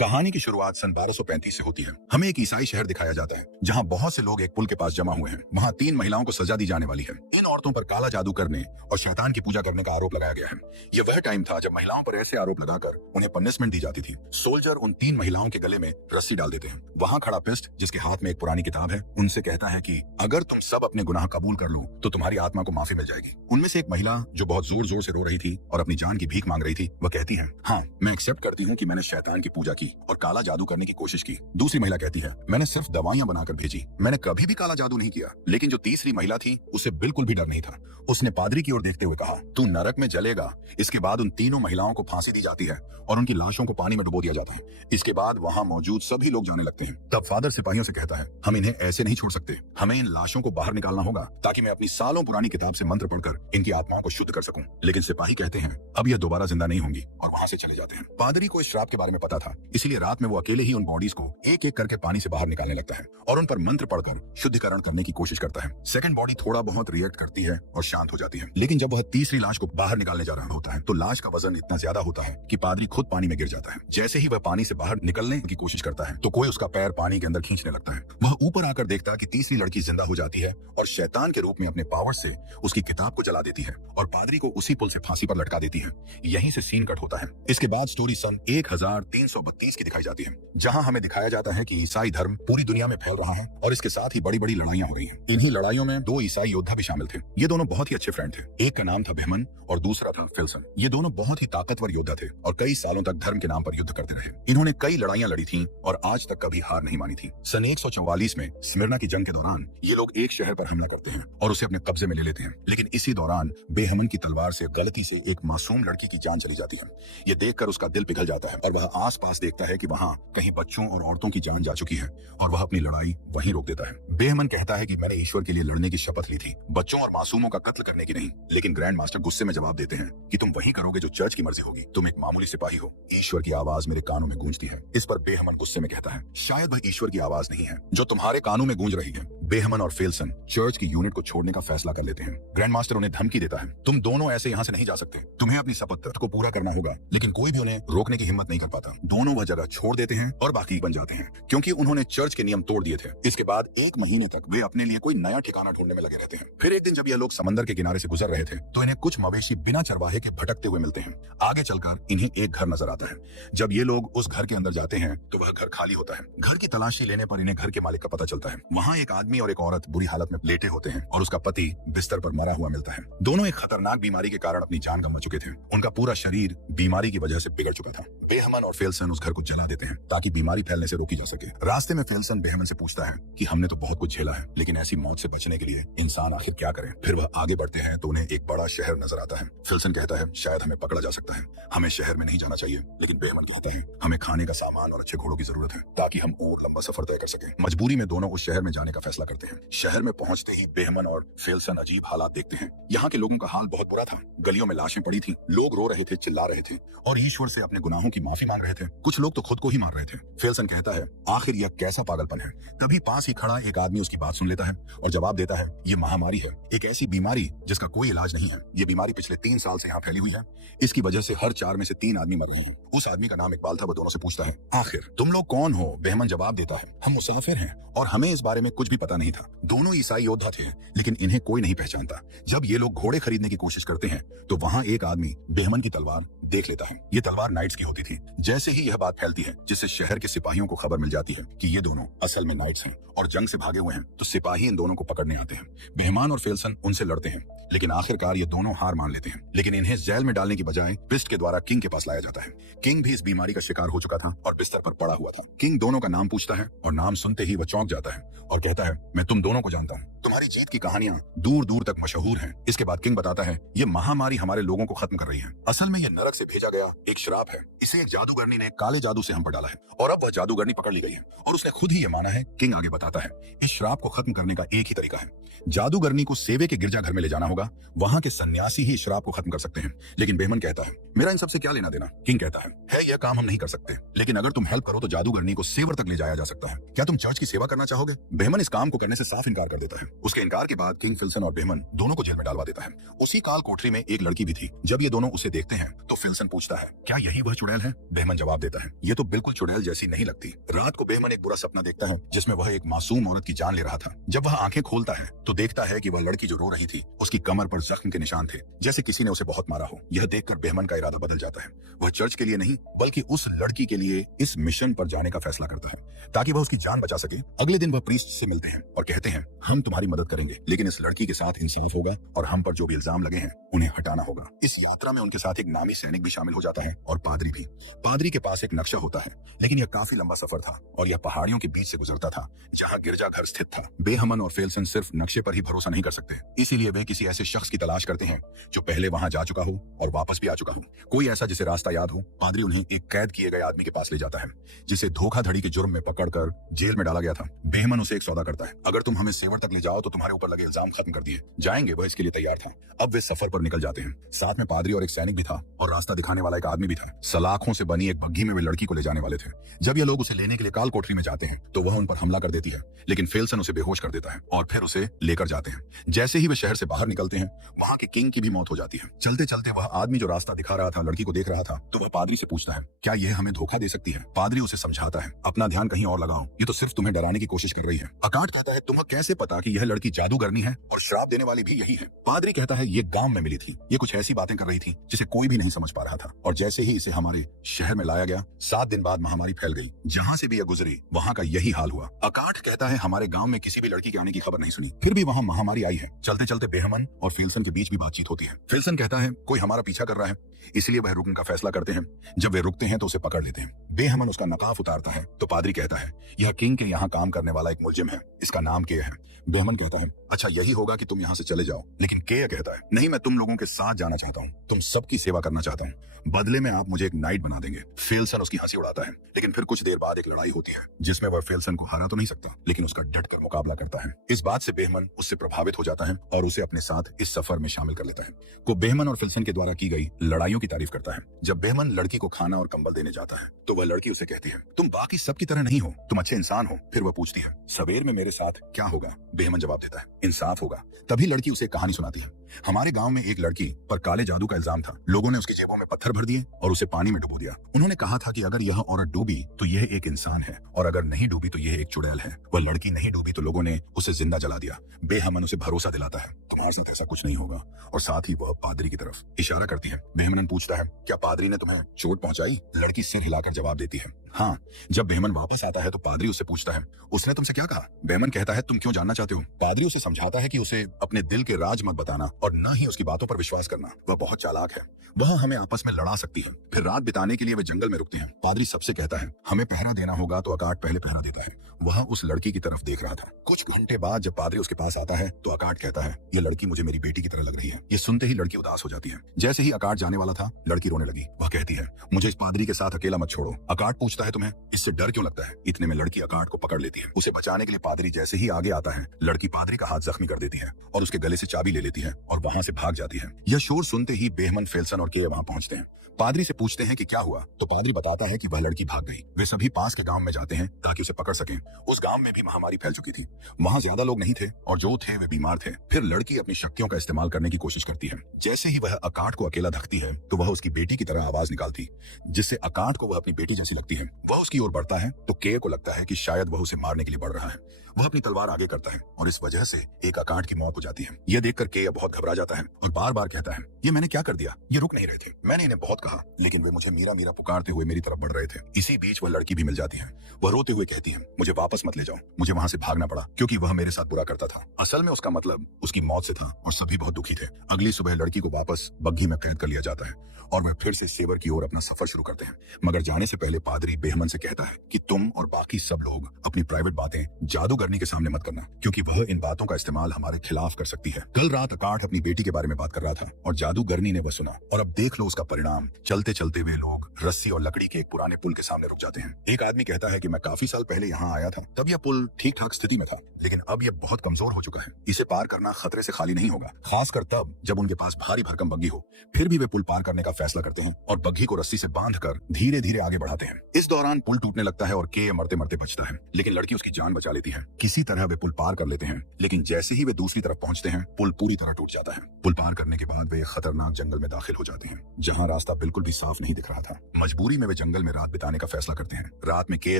कहानी की शुरुआत सन 1235 से होती है। हमें एक ईसाई शहर दिखाया जाता है जहां बहुत से लोग एक पुल के पास जमा हुए हैं। वहां 3 महिलाओं को सजा दी जाने वाली है। इन औरतों पर काला जादू करने और शैतान की पूजा करने का आरोप लगाया गया है। यह वह टाइम था जब महिलाओं पर ऐसे आरोप लगाकर उन्हें पनिशमेंट दी जाती थी। सोल्जर उन 3 महिलाओं के गले में रस्सी डाल देते हैं। वहां खड़ा पिस्ट, जिसके हाथ में एक पुरानी किताब है, उनसे कहता है कि अगर तुम सब अपने गुनाह कबूल कर लो तो तुम्हारी आत्मा को माफी मिल जाएगी। उनमें से एक महिला, जो बहुत जोर जोर से रो रही थी और अपनी जान की भीख मांग रही थी, वह कहती है, हाँ, मैं एक्सेप्ट करती हूँ कि मैंने शैतान की पूजा की और काला जादू करने की कोशिश की। दूसरी महिला कहती है, मैंने सिर्फ दवाइयां बनाकर भेजी, मैंने कभी भी काला जादू नहीं किया। लेकिन जो तीसरी महिला थी, उसे बिल्कुल भी डर नहीं था। उसने पादरी की ओर देखते हुए कहा, तू नरक में जलेगा। इसके बाद उन तीनों महिलाओं को फांसी दी जाती है और उनकी लाशों को पानी में डुबो दिया जाता है। इसके बाद वहां मौजूद सभी लोग जाने लगते हैं। तब फादर सिपाहियों से कहता है, हम इन्हें ऐसे नहीं छोड़ सकते, हमें इन लाशों को बाहर निकालना होगा ताकि मैं अपनी सालों पुरानी किताब से मंत्र पढ़कर इनकी आत्माओं को शुद्ध कर सकूं। लेकिन सिपाही कहते हैं, अब यह दोबारा जिंदा नहीं होंगी, और वहां से चले जाते हैं। पादरी को इस श्राप के बारे में पता था, इसलिए रात में वो अकेले ही उन बॉडीज को एक एक करके पानी से बाहर निकालने लगता है और उन पर मंत्र पढ़कर शुद्धिकरण करने की कोशिश करता है। सेकंड बॉडी थोड़ा बहुत रिएक्ट करती है और शांत हो जाती है। लेकिन जब वह तीसरी लाश को बाहर निकालने जा रहा होता है तो लाश का वजन इतना ज्यादा होता है कि पादरी खुद पानी में गिर जाता है। जैसे ही वह पानी से बाहर निकलने की कोशिश करता है तो कोई उसका पैर पानी के अंदर खींचने लगता है। वह ऊपर आकर देखता है कि तीसरी लड़की जिंदा हो जाती है और शैतान के रूप में अपने पावर से उसकी किताब को जला देती है और पादरी को उसी पुल से फांसी पर लटका देती है। यहीं से सीन कट होता है। इसके बाद स्टोरी सन 1332 की दिखाई जाती है, जहां हमें दिखाया जाता है कि ईसाई धर्म पूरी दुनिया में फैल रहा है और इसके साथ ही बड़ी बड़ी लड़ाइयां हो रही हैं। इन्हीं लड़ाइयों में 2 ईसाई योद्धा भी शामिल थे। ये दोनों बहुत ही अच्छे फ्रेंड थे। एक का नाम था बेहमन और दूसरा था फिल्सन। ये दोनों बहुत ही ताकतवर योद्धा थे और कई सालों तक धर्म के नाम पर युद्ध करते रहे। इन्होंने कई लड़ाइयां लड़ी थीं और आज तक कभी हार नहीं मानी थी। सन 144 में स्मिर्ना की जंग के दौरान ये लोग एक शहर पर हमला करते हैं और उसे अपने कब्जे में ले लेते हैं। लेकिन इसी दौरान बेहमन की तलवार से गलती से एक मासूम लड़की की जान चली जाती है। ये देखकर उसका दिल पिघल जाता है और वह आसपास देखता है कि वहां कहीं बच्चों और औरतों की जान जा चुकी है और वह अपनी लड़ाई वहीं रोक देता है। बेहमन कहता है कि मैंने ईश्वर के लिए लड़ने की शपथ ली थी, बच्चों और मासूमों का कत्ल करने की नहीं। लेकिन ग्रैंड मास्टर गुस्से में जवाब देते हैं कि तुम वही करोगे जो चर्च की मर्जी होगी, तुम एक मामूली सिपाही हो। ईश्वर की आवाज मेरे कानों में गूंजती है। इस पर बेहमन गुस्से में कहता है, शायद वह ईश्वर की आवाज नहीं है जो तुम्हारे कानों में गूंज रही है। बेहमन और फेल्सन चर्च की यूनिट को छोड़ने का फैसला कर लेते हैं। ग्रैंड मास्टर उन्हें धमकी देता है, तुम दोनों ऐसे यहाँ से नहीं जा सकते, तुम्हें अपनी शपथ को पूरा करना होगा। लेकिन कोई भी उन्हें रोकने की हिम्मत नहीं कर पाता। दोनों वह जगह छोड़ देते हैं और बाकी बन जाते हैं, क्योंकि उन्होंने चर्च के नियम तोड़ दिए थे। इसके बाद 1 महीने तक वे अपने लिए कोई नया ठिकाना ढूंढने में लगे रहते हैं। फिर एक दिन जब ये लोग समंदर के किनारे से गुजर रहे थे तो इन्हें कुछ मवेशी बिना चरवाहे के भटकते हुए मिलते हैं। आगे चलकर इन्हें एक घर नजर आता है। जब ये लोग उस घर के अंदर जाते हैं तो वह घर खाली होता है। घर की तलाशी लेने पर इन्हें घर के मालिक का पता चलता है। वहाँ एक आदमी और एक औरत बुरी हालत में लेटे होते हैं और उसका पति बिस्तर पर मरा हुआ मिलता है। दोनों एक खतरनाक बीमारी के कारण अपनी जान गंवा चुके थे। उनका पूरा शरीर बीमारी की वजह से बिगड़ चुका था। बेहमन और फेल्सन उस घर को जला देते हैं ताकि बीमारी फैलने से रोकी जा सके। रास्ते में फेल्सन बेहमन से पूछता है कि हमने तो बहुत कुछ झेला है, लेकिन ऐसी मौत से बचने के लिए इंसान आखिर क्या करे। फिर वह आगे बढ़ते हैं तो उन्हें एक बड़ा शहर नजर आता है। फेल्सन कहता है, शायद हमें पकड़ा जा सकता है, हमें शहर में नहीं जाना चाहिए। लेकिन बेहमन कहता है, हमें खाने का सामान और अच्छे घोड़ों की जरूरत है ताकि हम और लंबा सफर तय कर सके। मजबूरी में दोनों उस शहर में जाने का फैसला करते हैं। शहर में पहुंचते ही बेहमन और फेल्सन अजीब हालात देखते हैं। यहाँ के लोगों का हाल बहुत बुरा था। गलियों में लाशें पड़ी थी, लोग रो रहे थे, चिल्ला रहे थे और ईश्वर से अपने गुनाहों की माफी मांग रहे थे। कुछ लोग तो खुद को ही मार रहे थे। फेल्सन कहता है, आखिर यह कैसा पागलपन है। तभी पास ही खड़ा एक आदमी उसकी बात सुन लेता है और जवाब देता है, ये महामारी है, एक ऐसी बीमारी जिसका कोई इलाज नहीं है। ये बीमारी पिछले 3 साल से यहाँ फैली हुई है। इसकी वजह से हर 4 में से 3 आदमी मर रहे हैं। उस आदमी का नाम इकबाल था। वो दोनों से पूछता है, आखिर तुम लोग कौन हो? बेहमन जवाब देता है, हम मुसाफिर हैं और हमें इस बारे में कुछ भी पता नहीं था। दोनों ईसाई योद्धा थे, लेकिन इन्हें कोई नहीं पहचानता। जब ये लोग घोड़े खरीदने की कोशिश करते हैं तो वहाँ एक आदमी बेहमन की तलवार देख लेता है। ये तलवार नाइट्स की होती थी। जैसे ही यह बात फैलती है, जिससे शहर के सिपाहियों को खबर मिल जाती है कि ये दोनों असल में नाइट्स हैं और जंग से भागे हुए हैं, तो सिपाही इन दोनों को पकड़ने आते हैं। बेहमान और फेल्सन उनसे लड़ते हैं, लेकिन आखिरकार ये दोनों हार मान लेते हैं। लेकिन इन्हें जेल में डालने की बजाय पिस्ट के द्वारा किंग के पास लाया जाता है। किंग भी इस बीमारी का शिकार हो चुका था और बिस्तर पर पड़ा हुआ था। किंग दोनों का नाम पूछता है और नाम सुनते ही वह चौंक जाता है और कहता है, मैं तुम दोनों को जानता हूँ, तुम्हारी जीत की कहानियां दूर दूर तक मशहूर हैं। इसके बाद किंग बताता है, ये महामारी हमारे लोगों को खत्म कर रही है। असल में यह नरक से भेजा गया एक श्राप है। इसे एक जादूगरनी ने काले जादू से हम पर डाला है और अब वह जादूगरनी पकड़ ली गई है और उसने खुद ही ये माना है। किंग आगे बताता है, इस श्राप को खत्म करने का एक ही तरीका है, जादूगरनी को सेवे के गिरजाघर में ले जाना होगा। वहाँ के सन्यासी ही श्राप को खत्म कर सकते हैं। लेकिन बेहमन कहता है, मेरा इन सबसे क्या लेना देना? किंग कहता है यह काम हम नहीं कर सकते, लेकिन अगर तुम हेल्प करो तो जादूगरनी को सेवर तक ले जाया जा सकता है। क्या तुम चर्च की सेवा करना चाहोगे? बेहमन इस काम को करने से साफ इनकार कर देता है। उसके इनकार के बाद किंग फिल्सन और बेहमन दोनों को जेल में डालवा देता है। उसी काल कोठरी में एक लड़की भी थी। जब ये दोनों उसे देखते हैं तो फिल्सन पूछता है, क्या यही वह चुड़ैल है? बेहमन जवाब देता है, ये तो बिल्कुल चुड़ैल जैसी नहीं लगती। रात को बेहमन एक बुरा सपना देखता है जिसमें वह एक मासूम औरत की जान ले रहा था। जब वह आंखें खोलता है तो देखता है कि वह लड़की जो रो रही थी उसकी कमर पर जख्म के निशान थे, जैसे किसी ने उसे बहुत मारा हो। यह देखकर बेहमन का इरादा बदल जाता है। वह चर्च के लिए नहीं बल्कि उस लड़की के लिए इस मिशन पर जाने का फैसला करता है ताकि वह उसकी जान बचा सके। अगले दिन वह प्रीस्ट से मिलते हैं और कहते हैं, हम तुम्हारी मदद करेंगे, लेकिन इस लड़की के साथ इंसाफ होगा और हम पर जो भी इल्जाम लगे हैं उन्हें हटाना होगा। इस यात्रा में उनके साथ एक नामी सैनिक भी शामिल हो जाता है और पादरी भी। पादरी के पास एक नक्शा होता है, लेकिन यह काफी लंबा सफर था और यह पहाड़ियों के बीच से गुजरता था जहाँ गिरजाघर स्थित था। बेहमन और फेल्सन सिर्फ नक्शे पर ही भरोसा नहीं कर सकते, इसीलिए वे किसी ऐसे शख्स की तलाश करते हैं जो पहले वहां जा चुका हो और वापस भी आ चुका हो, कोई ऐसा जिसे रास्ता याद हो। पादरी उन्हें एक कैद किए गए आदमी के पास ले जाता है जिसे धोखाधड़ी के जुर्म में पकड़कर जेल में डाला गया था। बेहमन उसे एक सौदा करता है, अगर तुम हमें सेवर तक ले जाओ तो तुम्हारे ऊपर लगे इल्जाम खत्म कर दिए जाएंगे। वह इसके लिए तैयार था। अब वे सफर पर निकल जाते हैं। साथ में पादरी और एक सैनिक भी था और रास्ता दिखाने वाला एक आदमी भी था। सलाखों से बनी एक बग्घी में वे लड़की को ले जाने वाले थे। जब ये लोग उसे लेने के लिए काल कोठरी में जाते हैं तो वह उन पर हमला कर देती है, लेकिन फेल्सन उसे बेहोश कर देता है और फिर उसे लेकर जाते हैं। जैसे ही वे शहर से बाहर निकलते हैं वहां के किंग की भी मौत हो जाती है। चलते चलते वह आदमी जो रास्ता दिखा रहा था लड़की को देख रहा था तो वह पादरी से पूछता है, क्या यह हमें धोखा दे सकती है? पादरी उसे समझाता है, अपना ध्यान कहीं और लगाओ, ये तो सिर्फ तुम्हें डराने की कोशिश कर रही है। अकाट कहता है, तुम्हें कैसे पता कि यह लड़की जादूगरनी है और श्राप देने वाली भी यही है? पादरी कहता है, ये गांव में मिली थी, ये कुछ ऐसी बातें कर रही थी जिसे कोई भी नहीं समझ पा रहा था और जैसे ही इसे हमारे शहर में लाया गया 7 दिन बाद महामारी फैल गई। जहाँ से भी यह गुजरी वहाँ का यही हाल हुआ। अकाट कहता है, हमारे गांव में किसी भी लड़की के आने की खबर नहीं सुनी, फिर भी वहाँ महामारी आई है। चलते चलते बेहमन और फेल्सन के बीच भी बातचीत होती है। फेल्सन कहता है, कोई हमारा पीछा कर रहा है, इसलिए वह रुकने का फैसला करते हैं। जब वे रुकते हैं तो उसे पकड़ लेते हैं। बेहमन उसका नकाब उतारता है तो पादरी कहता है, यह किंग के यहाँ काम करने वाला एक मुलजिम है, इसका नाम के है। बेहमन कहता है, अच्छा यही होगा कि तुम यहाँ से चले जाओ, लेकिन के कहता है, नहीं, मैं तुम लोगों के साथ जाना चाहता हूँ, तुम सबकी सेवा करना चाहता हूँ, बदले में आप मुझे एक नाइट बना देंगे। फेल्सन उसकी हंसी उड़ाता है, लेकिन फिर कुछ देर बाद एक लड़ाई होती है जिसमें वह फेल्सन को हरा तो नहीं सकता, लेकिन उसका डटकर मुकाबला करता है। इस बात से बेहमन उससे प्रभावित हो जाता है और उसे अपने साथ इस सफर में शामिल कर लेता है। को बेहमन और फेल्सन के द्वारा की गई लड़ाइयों की तारीफ करता है। जब बेहमन लड़की को खाना और कंबल देने जाता है तो वह लड़की उसे कहती है, तुम बाकी सबकी तरह नहीं हो, तुम अच्छे इंसान हो। फिर वह पूछती है, सवेर में मेरे साथ क्या होगा? बेहमन जवाब देता है, इंसाफ होगा। तभी लड़की उसे कहानी सुनाती है। हमारे गांव में एक लड़की पर काले जादू का इल्जाम था। लोगों ने उसकी जेबों में पत्थर भर दिए और उसे पानी में डुबो दिया। उन्होंने कहा था कि अगर यह औरत डूबी तो यह एक इंसान है और अगर नहीं डूबी तो यह एक चुड़ैल है। वह लड़की नहीं डूबी तो लोगों ने उसे जिंदा जला दिया। बेहमन उसे भरोसा दिलाता है, तुम्हारे साथ ऐसा कुछ नहीं होगा, और साथ ही वह पादरी की तरफ इशारा करती है। बेहमन पूछता है, क्या पादरी ने तुम्हें चोट पहुंचाई? लड़की सिर हिलाकर जवाब देती है, हाँ। जब बेहमन वापस आता है तो पादरी उससे पूछता है, उसने तुमसे क्या कहा? बेहमन कहता है, तुम क्यों जानना चाहते हो? पादरी उसे समझाता है कि उसे अपने दिल के राज मत बताना और न ही उसकी बातों पर विश्वास करना। वह बहुत चालाक है, वह हमें आपस में लड़ा सकती है। फिर रात बिताने के लिए वे जंगल में रुकते हैं। पादरी सबसे कहता है, हमें पहरा देना होगा तो अकाट पहले पहरा देता है। वह उस लड़की की तरफ देख रहा था। कुछ घंटे बाद जब पादरी उसके पास आता है तो अकाट कहता है, ये लड़की मुझे मेरी बेटी की तरह लग रही है। ये सुनते ही लड़की उदास हो जाती है। जैसे ही अकाट जाने वाला था लड़की रोने लगी। वह कहती है, मुझे इस पादरी के साथ अकेला मत छोड़ो। अकाट पूछता है, तुम्हें इससे डर क्यों लगता है? इतने में लड़की अकाट को पकड़ लेती है। उसे बचाने के लिए पादरी जैसे ही आगे आता है लड़की पादरी का हाथ जख्मी कर देती है और उसके गले से चाबी ले लेती है और वहां से भाग जाती है। यह शोर सुनते ही बेहमन, फेल्सन और के वहां पहुंचते हैं। पादरी से पूछते हैं कि क्या हुआ, तो पादरी बताता है कि वह लड़की भाग गई। वे सभी पास के गांव में जाते हैं ताकि उसे पकड़ सकें। उस गांव में भी महामारी फैल चुकी थी। वहां ज्यादा लोग नहीं थे और जो थे वे बीमार थे। फिर लड़की अपनी शक्तियों का इस्तेमाल करने की कोशिश करती है। जैसे ही वह अकाट को अकेला धकती है तो वह उसकी बेटी की तरह आवाज निकालती, जिससे अकाट को वह अपनी बेटी जैसी लगती है। वह उसकी ओर बढ़ता है तो के को लगता है कि शायद वह उसे मारने के लिए बढ़ रहा है। वह अपनी तलवार आगे करता है और इस वजह से एक अकाट की मौत हो जाती है। यह देखकर के बहुत घबरा जाता है और बार बार कहता है, ये मैंने क्या कर दिया? ये रुक नहीं रहे थे। मैंने इन्हें बहुत कहा लेकिन वे मुझे मीरा मीरा पुकारते हुए मेरी तरफ बढ़ रहे थे। इसी बीच वह लड़की भी मिल जाती है। वह रोते हुए कहती है, मुझे वापस मत ले जाओ, मुझे वहां से भागना पड़ा क्योंकि वह मेरे साथ बुरा करता था। असल में उसका मतलब उसकी मौत से था और सभी बहुत दुखी थे। अगली सुबह लड़की को वापस बग्घी में कैद कर लिया जाता है और वह फिर से सेवर की ओर अपना सफर शुरू करते हैं। मगर जाने से पहले पादरी बेहमन से कहता है कि तुम और बाकी सब लोग अपनी प्राइवेट बातें जादूगरनी के सामने मत करना, क्योंकि वह इन बातों का इस्तेमाल हमारे खिलाफ कर सकती है। कल रात अकाट अपनी बेटी के बारे में बात कर रहा था और जादूगरनी ने वह सुना और अब देख लो उसका परिणाम। चलते चलते वे लोग रस्सी और लकड़ी के एक पुराने पुल के सामने रुक जाते हैं। एक आदमी कहता है कि मैं काफी साल पहले यहाँ आया था, तब यह पुल ठीक ठाक स्थिति में था, लेकिन अब यह बहुत कमजोर हो चुका है। इसे पार करना खतरे से खाली नहीं होगा, खासकर तब जब उनके पास भारी भरकम बग्घी हो। फिर भी वे पुल पार करने का फैसला करते हैं और बग्घी को रस्सी से बांधकर धीरे धीरे आगे बढ़ाते हैं। इस दौरान पुल टूटने लगता है और के मरते मरते बचता है, लेकिन लड़की उसकी जान बचा लेती है। किसी तरह वे पुल पार कर लेते हैं, लेकिन जैसे ही वे दूसरी तरफ पहुंचते हैं पुल पूरी तरह टूट जाता है। पुल पार करने के बाद वे एक खतरनाक जंगल में दाखिल हो जाते हैं, जहां रास्ता बिल्कुल भी साफ नहीं दिख रहा था। मजबूरी में वे जंगल में रात बिताने का फैसला करते हैं। रात में के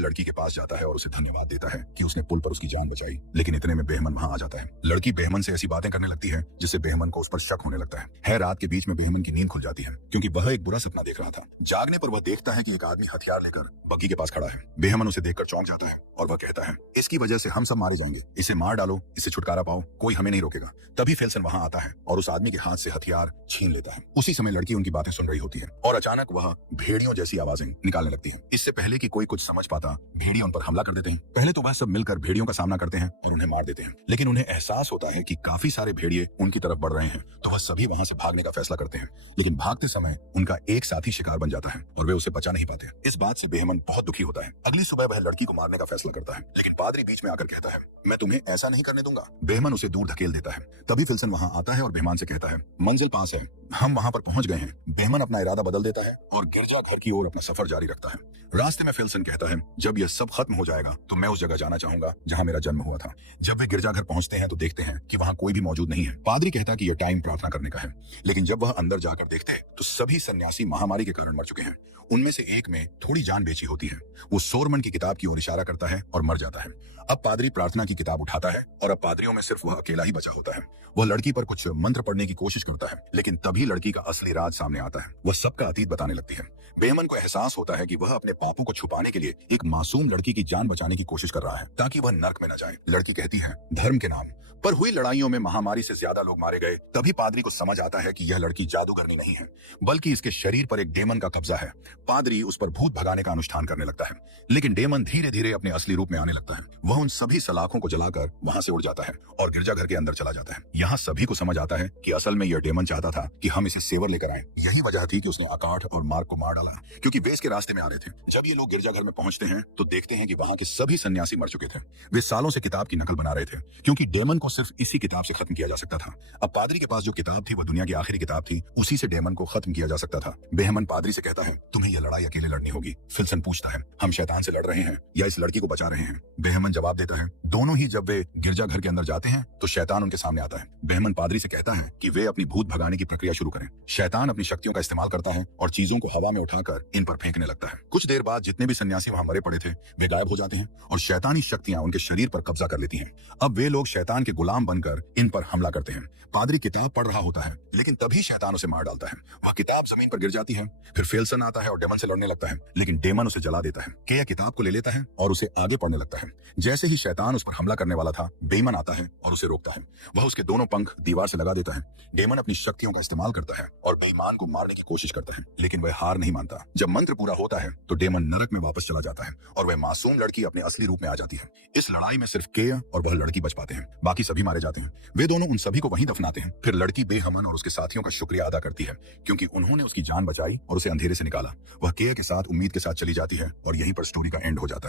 लड़की के पास जाता है और उसे धन्यवाद देता है कि उसने पुल पर उसकी जान बचाई, लेकिन इतने में बेहमन वहां आ जाता है। लड़की बेहमन से ऐसी बातें करने लगती है जिससे बेहमन को उस पर शक होने लगता है। रात के बीच में बेहमन की नींद खुल जाती है क्योंकि वह एक बुरा सपना देख रहा था। जागने पर वह देखता है कि एक आदमी हथियार लेकर बग्गी के पास खड़ा है। बेहमन उसे देखकर चौंक जाता है और वह कहता है, इसकी वजह से हम सब मारे जाएंगे, इसे मार डालो, इससे छुटकारा पाओ, कोई हमें नहीं रोकेगा। तभी फेल्सन वहां आता है और उस आदमी के हाथ से हथियार छीन लेता है। उसी समय लड़की उनकी बातें सुन रही होती है और अचानक वह भेड़ियों जैसी आवाजें निकालने लगती है। इससे पहले कि कोई कुछ समझ पाता, भेड़िया उन पर हमला कर देते हैं। पहले तो वह सब मिलकर भेड़ियों का सामना करते हैं और उन्हें मार देते हैं, लेकिन उन्हें एहसास होता है कि काफी सारे भेड़िए उनकी तरफ बढ़ रहे हैं, तो वह सभी वहां से भागने का फैसला करते हैं। लेकिन भागते समय उनका एक साथी शिकार बन जाता है और वे उसे बचा नहीं पाते। इस बात से बेहमन बहुत दुखी होता है। अगली सुबह वह लड़की को मारने का फैसला करता है, लेकिन पादरी बीच में आकर कहता है, मैं तुम्हें ऐसा नहीं करने दूंगा। बेहमन उसे दूर धकेल देता है। तभी फिल्सन वहां आता है और बेहमान से कहता है, मंजिल पास है, हम वहां पर पहुंच गए हैं। बेहमन अपना इरादा बदल देता है और गिरजा घर की ओर अपना सफर जारी रखता है। रास्ते में फिल्सन कहता है, जब यह सब खत्म हो जाएगा तो मैं उस जगह जाना चाहूंगा जहां मेरा जन्म हुआ था। जब वे गिरजाघर पहुंचते हैं तो देखते हैं कि वहां कोई भी मौजूद नहीं है। पादरी कहता है कि यह टाइम प्रार्थना करने का है, लेकिन जब वह अंदर जाकर देखते हैं तो सभी सन्यासी महामारी के कारण मर चुके हैं। उनमें से एक में थोड़ी जान बेची होती है। वो सोरमन की किताब की ओर इशारा करता है और मर जाता है। अब पादरी प्रार्थना की किताब उठाता है और अब पादरियों में सिर्फ वह अकेला ही बचा होता है। वह लड़की पर कुछ मंत्र पढ़ने की कोशिश करता है, लेकिन तभी लड़की का असली राज सामने आता है। वह सबका अतीत बताने लगती है। बेहमन को एहसास होता है कि वह अपने पापों को छुपाने के लिए एक मासूम लड़की की जान बचाने की कोशिश कर रहा है ताकि वह नर्क में न जाए। लड़की कहती है, धर्म के नाम पर हुई लड़ाइयों में महामारी से ज्यादा लोग मारे गए। तभी पादरी को समझ आता है कि यह लड़की जादूगरनी नहीं है, बल्कि इसके शरीर पर एक डेमन का कब्जा है। पादरी उस पर भूत भगाने का अनुष्ठान करने लगता है, लेकिन डेमन धीरे धीरे अपने असली रूप में आने लगता है। वह उन सभी सलाखों को जलाकर वहां से उड़ जाता है और गिरजाघर के अंदर चला जाता है। यहाँ सभी को समझ आता है कि असल में यह डेमन चाहता था कि हम इसे सेवर लेकर आए। यही वजह थी कि उसने आकाठ और मार्क को मार डाला, क्योंकि वे इसके रास्ते में आ रहे थे। जब ये लोग गिरजाघर में पहुंचते हैं तो देखते हैं कि वहां के सभी सन्यासी मर चुके थे। वे सालों से किताब की नकल बना रहे थे, क्योंकि डेमन को सिर्फ इसी किताब से खत्म किया जा सकता था। अब पादरी के पास जो किताब थी वह दुनिया की आखिरी किताब थी, उसी से डेमन को खत्म किया जा सकता था। बेहमन पादरी से कहता है, तुम्हें यह लड़ाई अकेले लड़नी होगी। फिल्सन पूछता है, हम शैतान से लड़ रहे हैं या इस लड़की को बचा रहे हैं? बेहमन जवाब देता है, दोनों ही। जब वे गिरजाघर के अंदर जाते हैं तो शैतान उनके सामने आता है। बेहमन पादरी से कहता है कि वे अपनी भूत भगाने की प्रक्रिया शुरू करें। शैतान अपनी शक्तियों का इस्तेमाल करता है और चीजों को हवा में उठाकर इन पर फेंकने लगता है। कुछ देर बाद जितने भी सन्यासी वहां मरे पड़े थे वे गायब हो जाते हैं और शैतानी शक्तियां उनके शरीर पर कब्जा कर लेती हैं। अब वे लोग शैतान के गुलाम बनकर इन पर हमला करते हैं। पादरी किताब पढ़ रहा होता है, लेकिन तभी शैतान उसे मार डालता है। वह किताब जमीन पर गिर जाती है। फिर फेल्सन आता है और डेमन से लड़ने लगता है, लेकिन डेमन उसे जला देता है। केया किताब को ले लेता है और उसे आगे पढ़ने लगता है। जैसे ही शैतान उस पर हमला करने वाला था, बेईमान आता है और उसे रोकता है। वह उसके दोनों पंख दीवार से लगा देता है। डेमन अपनी शक्तियों का इस्तेमाल करता है और बेईमान को मारने की कोशिश करता है, लेकिन वह हार नहीं मानता। जब मंत्र पूरा होता है तो डेमन नरक में वापस चला जाता है और वह मासूम लड़की अपने असली रूप में आ जाती है। इस लड़ाई में सिर्फ केया और वह लड़की बच पाते हैं, बाकी सभी मारे जाते हैं। वे दोनों उन सभी को वहीं दफनाते हैं। फिर लड़की बेहमन और उसके साथियों का शुक्रिया अदा करती है, क्योंकि उन्होंने उसकी जान बचाई और उसे अंधेरे से निकाला। वह केया के साथ उम्मीद के साथ चली जाती है और यहीं पर स्टोरी का एंड हो जाता है।